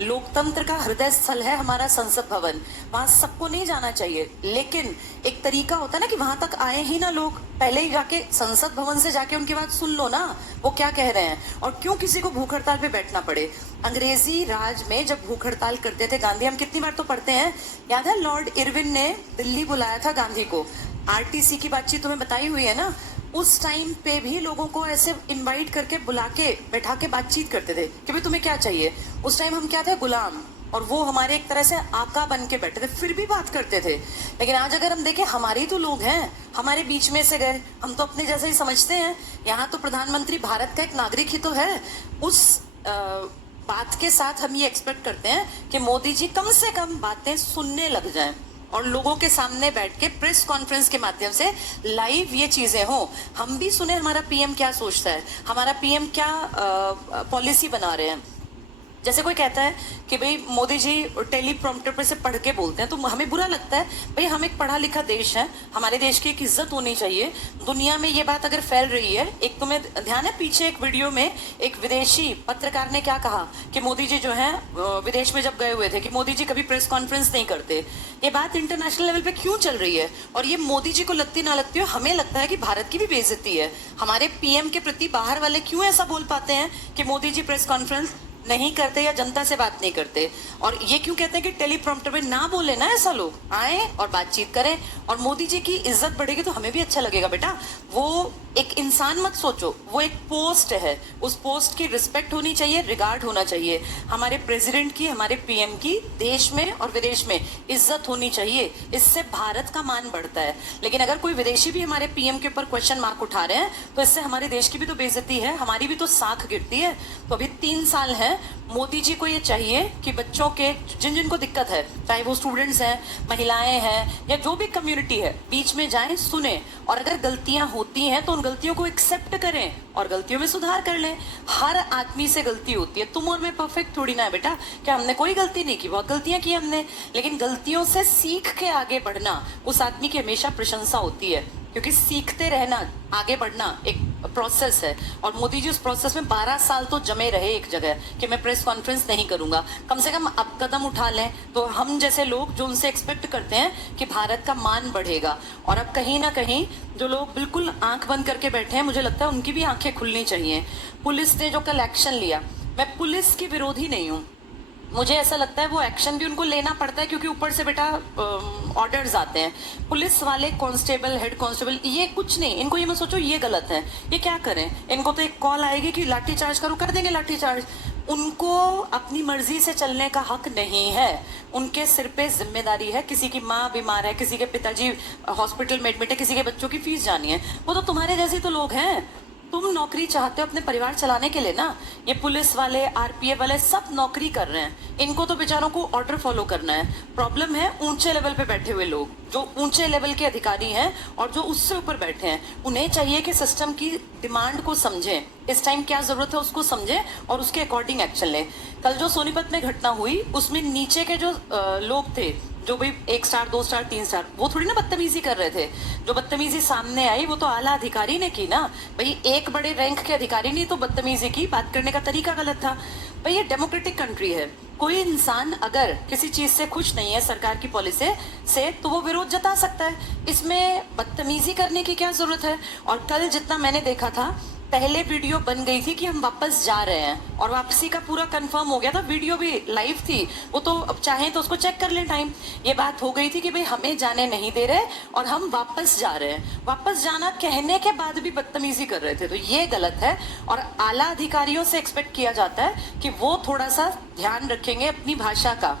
लोकतंत्र का हृदय स्थल है हमारा संसद भवन, वहां सबको नहीं जाना चाहिए, लेकिन एक तरीका होता है ना कि वहां तक आए ही ना लोग, पहले ही जाके संसद भवन से जाके उनकी बात सुन लो ना, वो क्या कह रहे हैं, और क्यों किसी को भूख हड़ताल पे बैठना पड़े। अंग्रेजी राज में जब भूख हड़ताल करते थे गांधी, हम कितनी बार तो पढ़ते हैं, याद है लॉर्ड इरविन ने दिल्ली बुलाया था गांधी को, आरटीसी की बातचीत तुम्हें बताई हुई है ना, उस टाइम पे भी लोगों को ऐसे इनवाइट करके बुला के बैठा के बातचीत करते थे कि भाई तुम्हें क्या चाहिए। उस टाइम हम क्या थे, गुलाम, और वो हमारे एक तरह से आका बन के बैठे थे, फिर भी बात करते थे। लेकिन आज अगर हम देखें, हमारे ही तो लोग हैं, हमारे बीच में से गए, हम तो अपने जैसे ही समझते हैं। यहाँ तो प्रधानमंत्री भारत का एक नागरिक ही तो है। उस बात के साथ हम ये एक्सपेक्ट करते हैं कि मोदी जी कम से कम बातें सुनने लग जाएं और लोगों के सामने बैठ के प्रेस कॉन्फ्रेंस के माध्यम से लाइव ये चीजें हो, हम भी सुने हमारा पीएम क्या सोचता है, हमारा पीएम क्या पॉलिसी बना रहे हैं। जैसे कोई कहता है कि भाई मोदी जी टेलीप्रॉम्प्टर पे से पढ़ के बोलते हैं, तो हमें बुरा लगता है। भाई हम एक पढ़ा लिखा देश है, हमारे देश की एक इज्जत होनी चाहिए। दुनिया में ये बात अगर फैल रही है, एक तुम्हें ध्यान है पीछे एक वीडियो में एक विदेशी पत्रकार ने क्या कहा कि मोदी जी जो है विदेश में जब गए हुए थे कि मोदी जी कभी प्रेस कॉन्फ्रेंस नहीं करते। ये बात इंटरनेशनल लेवल पे क्यों चल रही है, और ये मोदी जी को लगती ना लगती हो, हमें लगता है कि भारत की भी बेइज्जती है। हमारे पीएम के प्रति बाहर वाले क्यों ऐसा बोल पाते हैं कि मोदी जी प्रेस कॉन्फ्रेंस नहीं करते या जनता से बात नहीं करते, और ये क्यों कहते हैं कि टेलीप्रॉम्प्टर पे ना बोले ना, ऐसा लोग आए और बातचीत करें और मोदी जी की इज्जत बढ़ेगी तो हमें भी अच्छा लगेगा। बेटा वो एक इंसान मत सोचो, वो एक पोस्ट है, उस पोस्ट की रिस्पेक्ट होनी चाहिए, रिगार्ड होना चाहिए। हमारे प्रेसिडेंट की, हमारे पीएम की देश में और विदेश में इज्जत होनी चाहिए, इससे भारत का मान बढ़ता है। लेकिन अगर कोई विदेशी भी हमारे पीएम के ऊपर क्वेश्चन मार्क उठा रहे हैं तो इससे हमारे देश की भी तो बेइज्जती है, हमारी भी तो साख गिरती है। तो अभी 3 साल है, मोदी जी को ये चाहिए कि बच्चों के जिन जिनको दिक्कत है, चाहे वो स्टूडेंट्स हैं, महिलाएं हैं या जो भी कम्युनिटी है, बीच में जाएं, सुने, और अगर गलतियां होती हैं तो उन गलतियों को एक्सेप्ट करें और गलतियों में सुधार कर लें। हर आदमी से गलती होती है, तुम और मैं परफेक्ट थोड़ी ना है बेटा। क्या हमने कोई गलती नहीं की? बहुत गलतियां की हमने, लेकिन गलतियों से सीख के आगे बढ़ना उस आदमी की हमेशा प्रशंसा होती है, क्योंकि सीखते रहना, आगे बढ़ना एक प्रोसेस है। और मोदी जी उस प्रोसेस में 12 साल तो जमे रहे एक जगह कि मैं प्रेस कॉन्फ्रेंस नहीं करूंगा। कम से कम अब कदम उठा लें तो हम जैसे लोग जो उनसे एक्सपेक्ट करते हैं कि भारत का मान बढ़ेगा। और अब कहीं ना कहीं जो लोग बिल्कुल आंख बंद करके बैठे हैं, मुझे लगता है उनकी भी आंखें खुलनी चाहिए। पुलिस ने जो कल एक्शन लिया, मैं पुलिस की विरोधी नहीं हूँ, मुझे ऐसा लगता है वो एक्शन भी उनको लेना पड़ता है, क्योंकि ऊपर से बेटा ऑर्डर्स आते हैं। पुलिस वाले कांस्टेबल, हेड कांस्टेबल, ये कुछ नहीं, इनको ये मत सोचो ये गलत है, ये क्या करें, इनको तो एक कॉल आएगी कि लाठी चार्ज करो, कर देंगे लाठी चार्ज। उनको अपनी मर्जी से चलने का हक नहीं है, उनके सिर पे जिम्मेदारी है। किसी की माँ बीमार है, किसी के पिताजी हॉस्पिटल में एडमिट है, किसी के बच्चों की फीस जानी है, वो तो तुम्हारे जैसे तो लोग हैं। तुम नौकरी चाहते हो अपने परिवार चलाने के लिए ना, ये पुलिस वाले, आरपीएफ वाले सब नौकरी कर रहे हैं, इनको तो बेचारों को ऑर्डर फॉलो करना है। प्रॉब्लम है ऊंचे लेवल पे बैठे हुए लोग, जो ऊंचे लेवल के अधिकारी हैं और जो उससे ऊपर बैठे हैं, उन्हें चाहिए कि सिस्टम की डिमांड को समझें, इस टाइम क्या जरूरत है उसको समझें और उसके अकॉर्डिंग एक्शन लें। कल जो सोनीपत में घटना हुई, उसमें नीचे के जो लोग थे, जो भाई 1 स्टार 2 स्टार 3 स्टार, वो थोड़ी ना बदतमीजी कर रहे थे। जो बदतमीजी सामने आई वो तो आला अधिकारी ने की ना भाई, एक बड़े रैंक के अधिकारी ने तो बदतमीजी की, बात करने का तरीका गलत था। भाई ये डेमोक्रेटिक कंट्री है, कोई इंसान अगर किसी चीज से खुश नहीं है सरकार की पॉलिसी से तो वो विरोध जता सकता है, इसमें बदतमीजी करने की क्या जरूरत है। और कल जितना मैंने देखा था, पहले वीडियो बन गई थी कि हम वापस जा रहे हैं और वापसी का पूरा कंफर्म हो गया था, वीडियो भी लाइव थी, वो तो अब चाहें तो उसको चेक कर लें टाइम। ये बात हो गई थी कि भाई हमें जाने नहीं दे रहे और हम वापस जा रहे हैं, वापस जाना कहने के बाद भी बदतमीजी कर रहे थे, तो ये गलत है। और आला अधिकारियों से एक्सपेक्ट किया जाता है कि वो थोड़ा सा ध्यान रखेंगे अपनी भाषा का,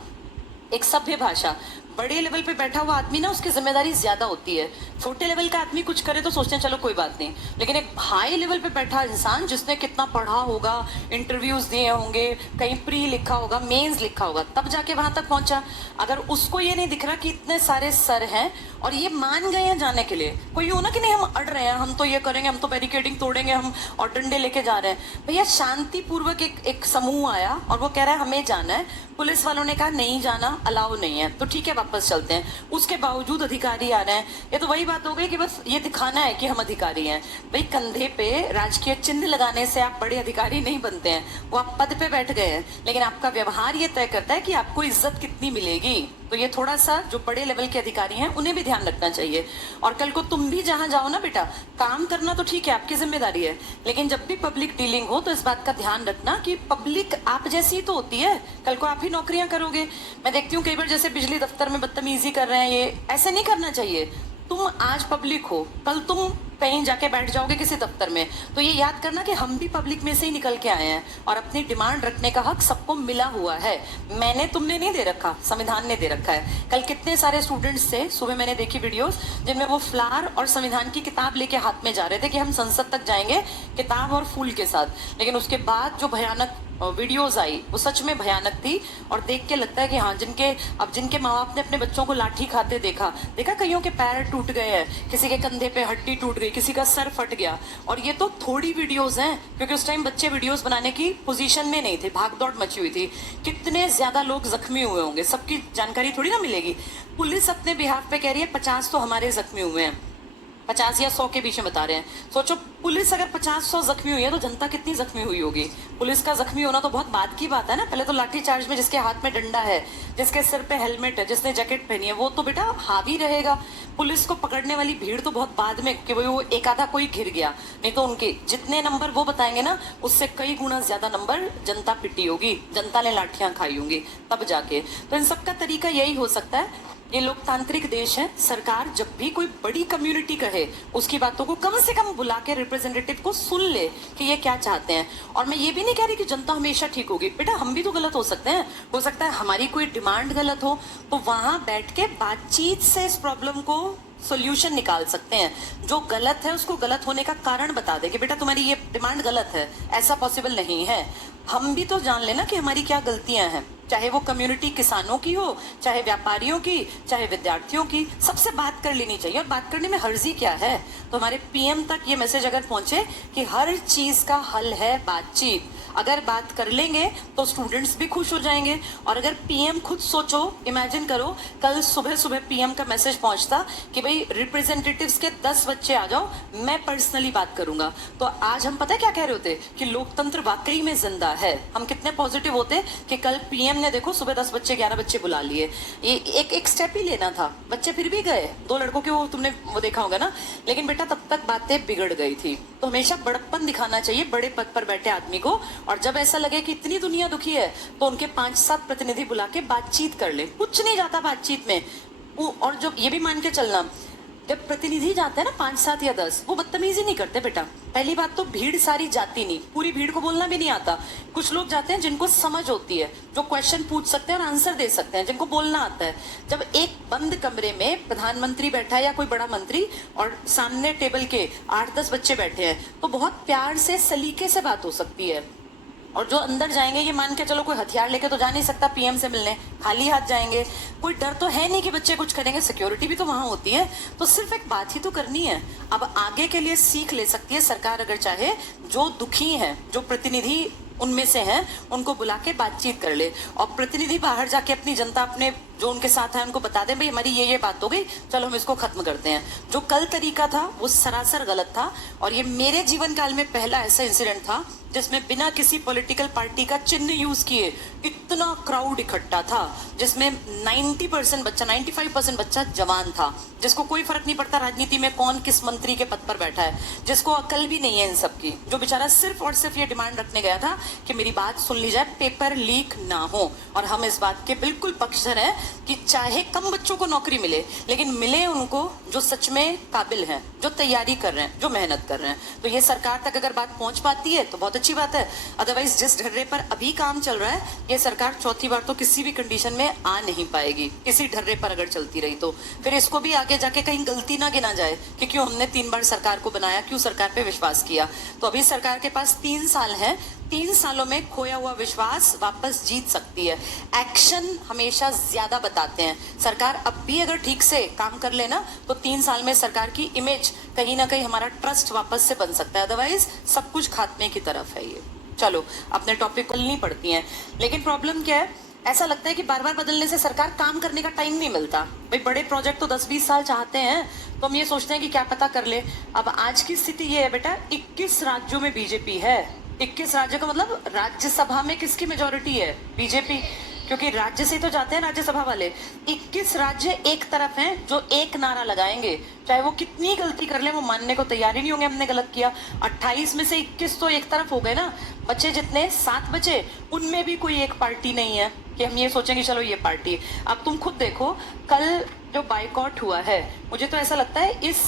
एक सभ्य भाषा। बड़े लेवल पे बैठा हुआ आदमी ना, उसकी जिम्मेदारी ज्यादा होती है। छोटे लेवल का आदमी कुछ करे तो सोचते हैं चलो कोई बात नहीं, लेकिन एक हाई लेवल पे बैठा इंसान जिसने कितना पढ़ा होगा, इंटरव्यूज दिए होंगे, कहीं प्री लिखा होगा, मेंस लिखा होगा, तब जाके वहां तक पहुंचा। अगर उसको ये नहीं दिख रहा कि इतने सारे सर हैं और ये मान गए हैं जाने के लिए, कोई हो ना कि नहीं हम अड़ रहे हैं, हम तो ये करेंगे, हम तो बैरिकेडिंग तोड़ेंगे, हम और डंडे लेके जा रहे हैं। भैया शांतिपूर्वक एक समूह आया और वो कह रहा है हमें जाना है, पुलिस वालों ने कहा नहीं जाना, अलाउ नहीं है, तो ठीक है वापस चलते हैं। उसके बावजूद अधिकारी आ रहे हैं। ये तो वही बात हो गई कि बस ये दिखाना है कि हम अधिकारी हैं। भाई कंधे पे राजकीय चिन्ह लगाने से आप बड़े अधिकारी नहीं बनते हैं, वो आप पद पे बैठ गए हैं, लेकिन आपका व्यवहार ये तय करता है कि आपको इज्जत कितनी मिलेगी। तो ये थोड़ा सा जो बड़े लेवल के अधिकारी हैं उन्हें भी ध्यान रखना चाहिए। और कल को तुम भी जहां जाओ ना बेटा, काम करना तो ठीक है, आपकी जिम्मेदारी है, लेकिन जब भी पब्लिक डीलिंग हो तो इस बात का ध्यान रखना कि पब्लिक आप जैसी तो होती है, कल को आप ही नौकरियां करोगे। मैं देखती हूँ कई बार जैसे बिजली दफ्तर में बदतमीजी कर रहे हैं, ये ऐसे नहीं करना चाहिए। तुम आज पब्लिक हो, कल तुम कहीं जाके बैठ जाओगे किसी दफ्तर में, तो ये याद करना कि हम भी पब्लिक में से ही निकल के आए हैं और अपनी डिमांड रखने का हक सबको मिला हुआ है। मैंने तुमने नहीं दे रखा, संविधान ने दे रखा है। कल कितने सारे स्टूडेंट्स थे, सुबह मैंने देखी वीडियोस जिनमें वो फ्लावर और संविधान की किताब लेके हाथ में जा रहे थे कि हम संसद तक जाएंगे किताब और फूल के साथ। लेकिन उसके बाद जो भयानक वीडियोस आई वो सच में भयानक थी और देख के लगता है कि हाँ, जिनके माँ बाप ने अपने बच्चों को लाठी खाते देखा कईयों के पैर टूट गए हैं, किसी के कंधे पे हड्डी टूट गई, किसी का सर फट गया। और ये तो थोड़ी वीडियोस हैं, क्योंकि उस टाइम बच्चे वीडियोस बनाने की पोजीशन में नहीं थे, भागदौड़ मची हुई थी। कितने ज्यादा लोग जख्मी हुए होंगे, सबकी जानकारी थोड़ी ना मिलेगी। पुलिस अपने बिहाफ पे कह रही है 50 तो हमारे जख्मी हुए हैं, 50 या 100 के बीच में बता रहे हैं। सोचो पुलिस अगर 50-100 जख्मी हुई है तो जनता कितनी जख्मी हुई होगी। पुलिस का जख्मी होना तो बहुत बात की बात है ना। पहले तो लाठी चार्ज में जिसके हाथ में डंडा है, जिसके सिर पे हेलमेट है, जिसने जैकेट पहनी है, वो तो बेटा हावी रहेगा। पुलिस को पकड़ने वाली भीड़ तो बहुत बाद में कि वो एक आधा कोई घिर गया, नहीं तो उनके जितने नंबर वो बताएंगे ना, उससे कई गुना ज्यादा नंबर जनता पिटी होगी, जनता ने लाठियां खाई होंगी तब जाके। तो इन सबका तरीका यही हो सकता है। ये लोकतांत्रिक देश है, सरकार जब भी कोई बड़ी कम्युनिटी कहे उसकी बातों को कम से कम बुला के रिप्रेजेंटेटिव को सुन ले कि ये क्या चाहते हैं। और मैं ये भी नहीं कह रही कि जनता हमेशा ठीक होगी, बेटा हम भी तो गलत हो सकते हैं। हो सकता है हमारी कोई डिमांड गलत हो, तो वहां बैठ के बातचीत से इस प्रॉब्लम को सोल्यूशन निकाल सकते हैं। जो गलत है उसको गलत होने का कारण बता दे कि बेटा तुम्हारी ये डिमांड गलत है, ऐसा पॉसिबल नहीं है। हम भी तो जान लेना कि हमारी क्या गलतियां हैं, चाहे वो कम्युनिटी किसानों की हो, चाहे व्यापारियों की, चाहे विद्यार्थियों की, सबसे बात कर लेनी चाहिए। और बात करने में हर्जी क्या है। तो हमारे पीएम तक ये मैसेज अगर पहुंचे कि हर चीज का हल है बातचीत, अगर बात कर लेंगे तो स्टूडेंट्स भी खुश हो जाएंगे। और अगर पीएम खुद सोचो, इमेजिन करो कल सुबह सुबह पीएम का मैसेज पहुंचता कि भाई रिप्रेजेंटेटिव्स के 10 बच्चे आ जाओ, मैं पर्सनली बात करूंगा, तो आज हम पता है क्या कह रहे होते कि लोकतंत्र वाकई में जिंदा है। हम कितने पॉजिटिव होते कि कल पीएम ने देखो सुबह 10 बच्चे 11 बच्चे बुला लिए। ये एक स्टेप ही लेना था, बच्चे फिर भी गए, 2 लड़कों के वो तुमने वो देखा होगा ना। लेकिन बेटा तब तक बातें बिगड़ गई थी। तो हमेशा बड़प्पन दिखाना चाहिए बड़े पद पर बैठे आदमी को। और जब ऐसा लगे कि इतनी दुनिया दुखी है तो उनके 5-7 प्रतिनिधि बुला के बातचीत कर ले, कुछ नहीं जाता बातचीत में। और जो ये भी मान के चलना, जब प्रतिनिधि जाते हैं ना 5-7 या 10, वो बदतमीजी नहीं करते बेटा। पहली बात तो भीड़ सारी जाती नहीं, पूरी भीड़ को बोलना भी नहीं आता। कुछ लोग जाते हैं जिनको समझ होती है, जो क्वेश्चन पूछ सकते हैं और आंसर दे सकते हैं, जिनको बोलना आता है। जब एक बंद कमरे में प्रधानमंत्री बैठा है या कोई बड़ा मंत्री और सामने टेबल के 8-10 बच्चे बैठे हैं, तो बहुत प्यार से सलीके से बात हो सकती है। और जो अंदर जाएंगे ये मान के चलो कोई हथियार लेके तो जा नहीं सकता पीएम से मिलने, खाली हाथ जाएंगे, कोई डर तो है नहीं कि बच्चे कुछ करेंगे, सिक्योरिटी भी तो वहां होती है। तो सिर्फ एक बात ही तो करनी है। अब आगे के लिए सीख ले सकती है सरकार अगर चाहे, जो दुखी हैं, जो प्रतिनिधि उनमें से हैं, उनको बुला के बातचीत कर ले। और प्रतिनिधि बाहर जाके अपनी जनता, अपने जो उनके साथ है उनको बता दें भाई हमारी ये बात हो गई, चलो हम इसको खत्म करते हैं। जो कल तरीका था वो सरासर गलत था। और ये मेरे जीवन काल में पहला ऐसा इंसिडेंट था जिसमें बिना किसी पॉलिटिकल पार्टी का चिन्ह यूज किए इतना क्राउड इकट्ठा था, जिसमें 90% बच्चा, 95% बच्चा जवान था, जिसको कोई फर्क नहीं पड़ता राजनीति में कौन किस मंत्री के पद पर बैठा है, जिसको अकल भी नहीं है इन सब की, जो बेचारा सिर्फ और सिर्फ ये डिमांड रखने गया था कि मेरी बात सुन ली जाए, पेपर लीक ना हो। और हम इस बात के बिल्कुल पक्षधर हैं कि चाहे कम बच्चों को नौकरी मिले, लेकिन मिले उनको जो सच में काबिल हैं, जो तैयारी कर रहे हैं, जो मेहनत कर रहे हैं। तो ये सरकार तक अगर बात पहुंच पाती है तो बहुत अच्छी बात है। अदरवाइज जिस ढर्रे पर अभी काम चल रहा है, ये सरकार चौथी बार तो किसी भी कंडीशन में आ नहीं पाएगी। इसी ढर्रे पर अगर चलती रही तो फिर इसको भी आगे जाके कहीं गलती ना गिना जाए कि क्यों हमने 3 बार सरकार को बनाया, क्यों सरकार पे विश्वास किया। तो अभी सरकार के पास 3 साल है, 3 सालों में खोया हुआ विश्वास वापस जीत सकती है। एक्शन हमेशा ज्यादा बताते हैं। सरकार अब भी अगर ठीक से काम कर लेना तो 3 साल में सरकार की इमेज कहीं ना कहीं, हमारा ट्रस्ट वापस से बन सकता है। अदरवाइज सब कुछ खात्मे की तरफ है ये। चलो अपने टॉपिक को नहीं पढ़ती हैं, लेकिन प्रॉब्लम क्या है, ऐसा लगता है कि बार बार बदलने से सरकार काम करने का टाइम नहीं मिलता। भाई बड़े प्रोजेक्ट तो 10-20 साल चाहते हैं, तो हम ये सोचते हैं कि क्या पता कर ले। अब आज की स्थिति ये है बेटा, 21 राज्यों में बीजेपी है। 21 राज्यों का मतलब राज्यसभा में किसकी मेजोरिटी है? बीजेपी, क्योंकि राज्य से तो जाते हैं राज्यसभा वाले। 21 राज्य एक तरफ हैं जो एक नारा लगाएंगे, चाहे वो कितनी गलती कर ले वो मानने को तैयार ही नहीं होंगे हमने गलत किया। 28 में से 21 तो एक तरफ हो गए ना, बचे जितने 7 बचे, उनमें भी कोई एक पार्टी नहीं है कि हम ये सोचेंगे चलो ये पार्टी। अब तुम खुद देखो, कल जो बाइकआउट हुआ है, मुझे तो ऐसा लगता है इस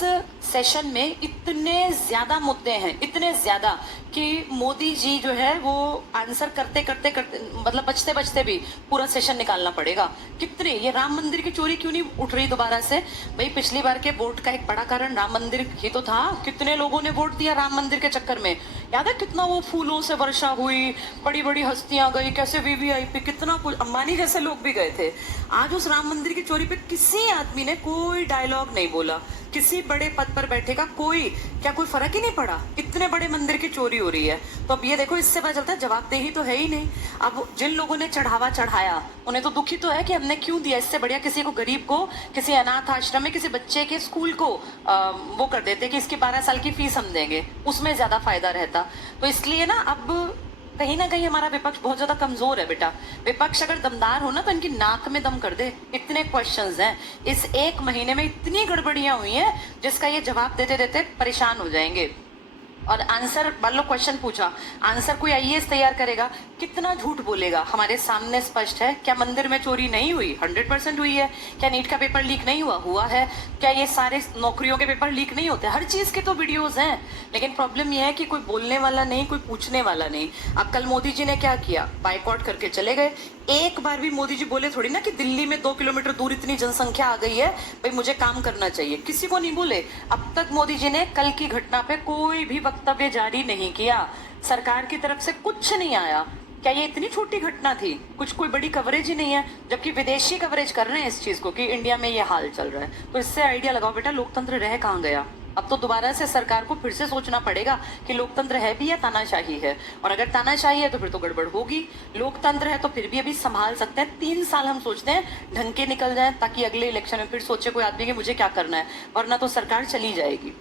सेशन में इतने ज्यादा मुद्दे हैं, इतने ज्यादा कि मोदी जी जो है वो आंसर करते करते करते मतलब बचते बचते भी पूरा सेशन निकालना पड़ेगा। कितने, ये राम मंदिर की चोरी क्यों नहीं उठ रही दोबारा से? भाई पिछली बार के वोट का एक बड़ा कारण राम मंदिर ही तो था। कितने लोगों ने वोट दिया राम मंदिर के चक्कर में? याद है कितना वो फूलों से वर्षा हुई, बड़ी बड़ी हस्तियां गई, कैसे वीवीआईपी, कितना कुछ, अंबानी जैसे लोग भी गए थे। आज उस राम मंदिर की चोरी पे किसी आदमी ने कोई डायलॉग नहीं बोला, किसी बड़े पद पर बैठे का कोई, क्या कोई फर्क ही नहीं पड़ा? इतने बड़े मंदिर की चोरी हो रही है। तो अब ये देखो, इससे पता चलता है जवाबदेही तो है ही नहीं। अब जिन लोगों ने चढ़ावा चढ़ाया उन्हें तो दुखी तो है कि हमने क्यों दिया। इससे बढ़िया किसी को, गरीब को, किसी अनाथ आश्रम में किसी बच्चे के स्कूल को वो कर देते कि इसकी 12 साल की फीस हम देंगे, उसमें ज्यादा फायदा रहता। तो इसलिए ना अब कहीं ना कहीं हमारा विपक्ष बहुत ज्यादा कमजोर है बेटा। विपक्ष अगर दमदार हो ना तो इनकी नाक में दम कर दे। इतने क्वेश्चंस हैं, इस एक महीने में इतनी गड़बड़ियां हुई हैं जिसका ये जवाब देते देते परेशान हो जाएंगे। और आंसर, मान लो क्वेश्चन पूछा, आंसर कोई आईएएस तैयार करेगा, कितना झूठ बोलेगा? हमारे सामने स्पष्ट है। क्या मंदिर में चोरी नहीं हुई? 100% हुई है। क्या नीट का पेपर लीक नहीं हुआ? हुआ है। क्या ये सारे नौकरियों के पेपर लीक नहीं होते? हर चीज के तो वीडियोस हैं। लेकिन प्रॉब्लम ये है कि कोई बोलने वाला नहीं, कोई पूछने वाला नहीं। अब कल मोदी जी ने क्या किया? बाइकआउट करके चले गए। एक बार भी मोदी जी बोले थोड़ी ना कि दिल्ली में 2 किलोमीटर दूर इतनी जनसंख्या आ गई है, भाई मुझे काम करना चाहिए। किसी को नहीं बोले। अब तक मोदी जी ने कल की घटना पे कोई भी वक्तव्य जारी नहीं किया। सरकार की तरफ से कुछ नहीं आया। क्या ये इतनी छोटी घटना थी? कुछ कोई बड़ी कवरेज ही नहीं है, जबकि विदेशी कवरेज कर रहे हैं इस चीज को कि इंडिया में ये हाल चल रहा है। तो इससे आइडिया लगाओ बेटा, लोकतंत्र रह कहाँ गया। अब तो दोबारा से सरकार को फिर से सोचना पड़ेगा कि लोकतंत्र है भी या तानाशाही है। और अगर तानाशाही है तो फिर तो गड़बड़ होगी। लोकतंत्र है तो फिर भी अभी संभाल सकते हैं। 3 साल हम सोचते हैं ढंग के निकल जाए ताकि अगले इलेक्शन में फिर सोचे कोई आदमी कि मुझे क्या करना है, वरना तो सरकार चली जाएगी।